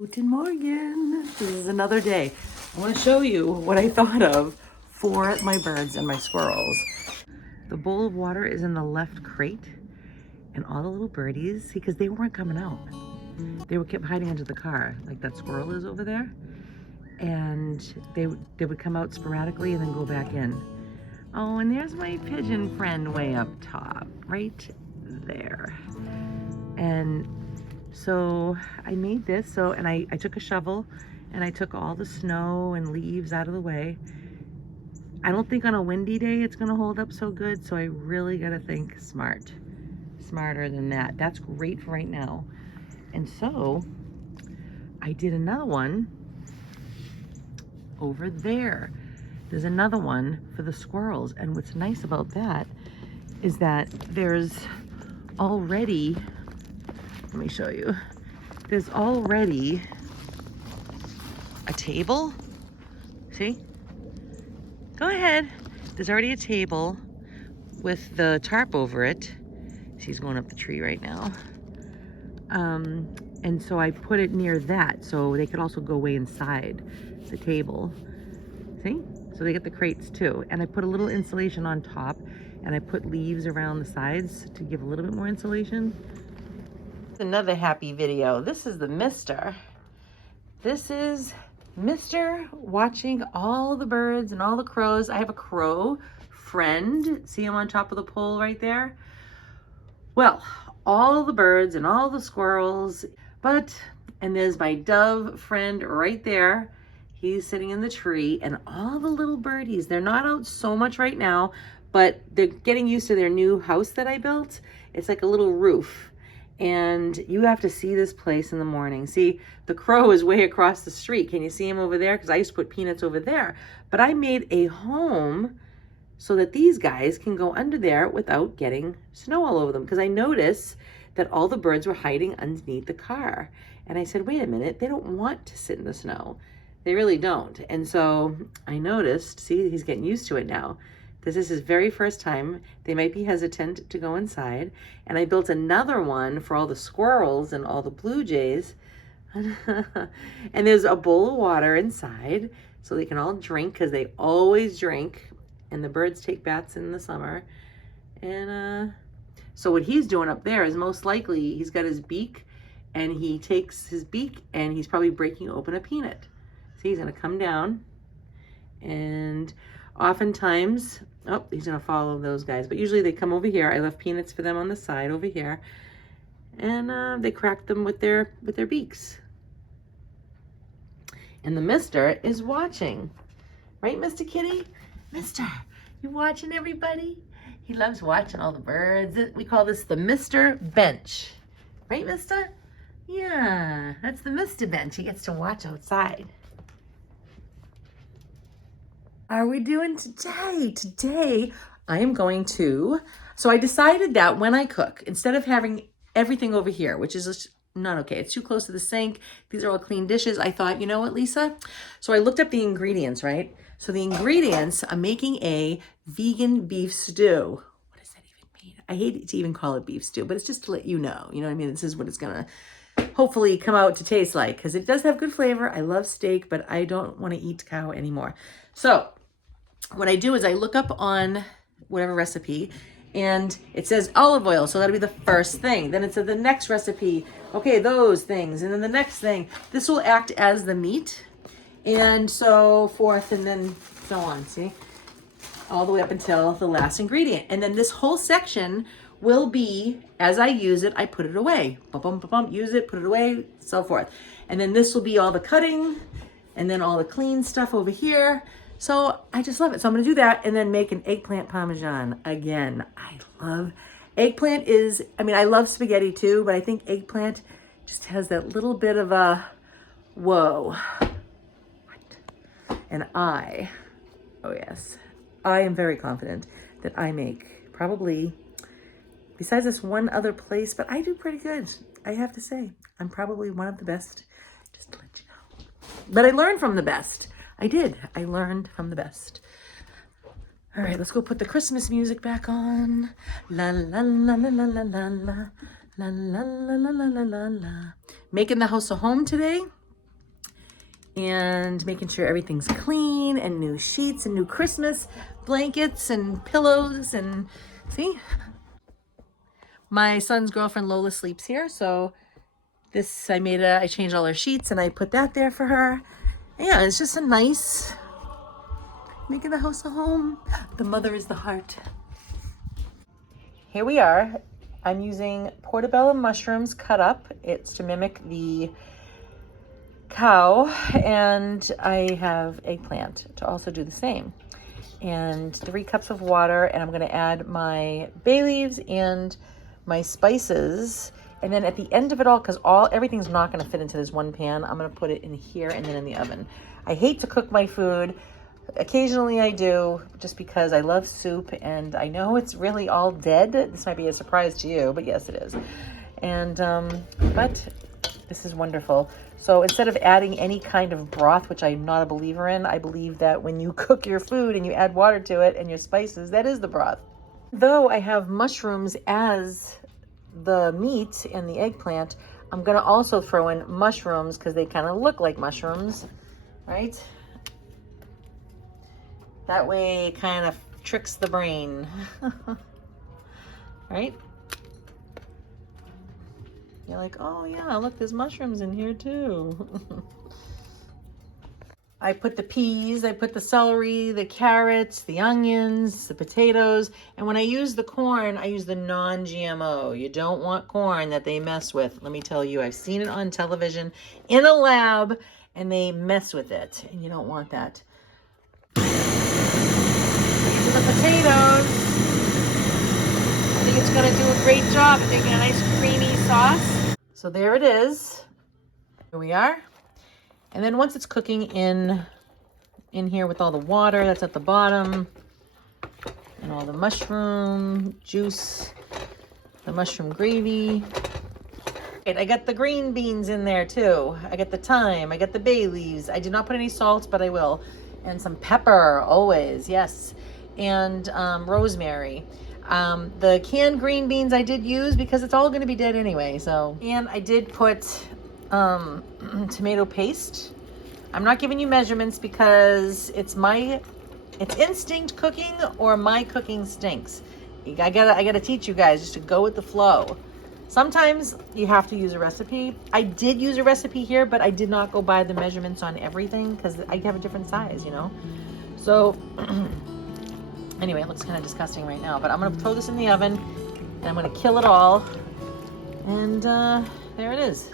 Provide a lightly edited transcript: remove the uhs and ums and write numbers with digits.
Guten Morgen. This is another day. I want to show you what I thought of for my birds and my squirrels. The bowl of water is in the left crate, and all the little birdies, because they weren't coming out. They were kept hiding under the car, like that squirrel is over there. And they would come out sporadically and then go back in. Oh, and there's my pigeon friend way up top, right there. And so I made this, and I took a shovel and I took all the snow and leaves out of the way. I don't think on a windy day it's gonna hold up so good, so I really gotta think smarter than that. That's great for right now. And so I did another one over there. There's another one for the squirrels, and what's nice about that is that there's already, let me show you. There's already a table. See? Go ahead. There's already a table with the tarp over it. She's going up the tree right now. And so I put it near that so they could also go way inside the table. See? So they get the crates too. And I put a little insulation on top, and I put leaves around the sides to give a little bit more insulation. Another happy video. This is the Mister. This is Mister watching all the birds and all the crows. I have a crow friend. See him on top of the pole right there? Well, all the birds and all the squirrels, and there's my dove friend right there. He's sitting in the tree, and all the little birdies, they're not out so much right now, but they're getting used to their new house that I built. It's like a little roof. And you have to see this place in the morning. See, the crow is way across the street. Can you see him over there? Because I used to put peanuts over there. But I made a home so that these guys can go under there without getting snow all over them. Because I noticed that all the birds were hiding underneath the car. And I said, wait a minute, they don't want to sit in the snow. They really don't. And so I noticed, see, he's getting used to it now. This is his very first time. They might be hesitant to go inside. And I built another one for all the squirrels and all the blue jays. And there's a bowl of water inside so they can all drink, because they always drink. And the birds take baths in the summer. And so what he's doing up there is most likely he's got his beak, and he takes his beak and he's probably breaking open a peanut. See, he's gonna come down, and oftentimes, oh, he's gonna follow those guys, but usually they come over here. I left peanuts for them on the side over here, and they crack them with their beaks. And the Mister is watching, right, Mr. Kitty? Mister, you watching everybody? He loves watching all the birds. We call this the Mister Bench, right, Mister? Yeah, that's the Mister Bench. He gets to watch outside. Are we doing today? Today, I am going to, so I decided that when I cook, instead of having everything over here, which is just not okay, it's too close to the sink, these are all clean dishes, I thought, you know what, Lisa? So I looked up the ingredients, right? So the ingredients, I'm making a vegan beef stew. What does that even mean? I hate to even call it beef stew, but it's just to let you know what I mean? This is what it's gonna hopefully come out to taste like, because it does have good flavor. I love steak, but I don't want to eat cow anymore. So what I do is I look up on whatever recipe, and it says olive oil, so that'll be the first thing. Then it said the next recipe, okay, those things, and then the next thing. This will act as the meat, and so forth, and then so on, see? All the way up until the last ingredient. And then this whole section will be, as I use it, I put it away. Bum, bum, bum, bum, use it, put it away, so forth. And then this will be all the cutting, and then all the clean stuff over here. So I just love it. So I'm gonna do that and then make an eggplant parmesan again. I love eggplant I love spaghetti too, but I think eggplant just has that little bit of a, whoa. And oh yes, I am very confident that I make probably, besides this one other place, but I do pretty good. I have to say, I'm probably one of the best, just to let you know. But I learned from the best. I did. I learned from the best. All right, let's go put the Christmas music back on. La la la la la la la la la la la la la la la. Making the house a home today. and making sure everything's clean and new sheets and new Christmas blankets and pillows and see? My son's girlfriend Lola sleeps here, so this I changed all her sheets and I put that there for her. Yeah, it's just a nice, making the house a home. The mother is the heart. Here we are. I'm using portobello mushrooms cut up. It's to mimic the cow, and I have eggplant to also do the same. And 3 cups of water, and I'm gonna add my bay leaves and my spices. And then at the end of it all, because everything's not gonna fit into this one pan, I'm gonna put it in here and then in the oven. I hate to cook my food. Occasionally I do, just because I love soup, and I know it's really all dead. This might be a surprise to you, but yes, it is. And, but this is wonderful. So instead of adding any kind of broth, which I'm not a believer in, I believe that when you cook your food and you add water to it and your spices, that is the broth. Though I have mushrooms as the meat and the eggplant, I'm gonna also throw in mushrooms because they kind of look like mushrooms, right? That way it kind of tricks the brain, right? You're like, oh yeah, look, there's mushrooms in here too. I put the peas, I put the celery, the carrots, the onions, the potatoes, and when I use the corn, I use the non-GMO. You don't want corn that they mess with. Let me tell you, I've seen it on television in a lab, and they mess with it, and you don't want that. These are the potatoes. I think it's gonna do a great job at making a nice creamy sauce. So there it is. Here we are. And then once it's cooking in here with all the water that's at the bottom and all the mushroom juice, the mushroom gravy. And I got the green beans in there too. I got the thyme, I got the bay leaves. I did not put any salt, but I will. And some pepper, always, yes. And rosemary. The canned green beans I did use because it's all going to be dead anyway. So, and I did put tomato paste. I'm not giving you measurements because it's instinct cooking or my cooking stinks. I gotta teach you guys just to go with the flow. Sometimes you have to use a recipe. I did use a recipe here, but I did not go by the measurements on everything because I have a different size, you know. So. Anyway, it looks kind of disgusting right now, but I'm going to throw this in the oven, and I'm going to kill it all, and there it is.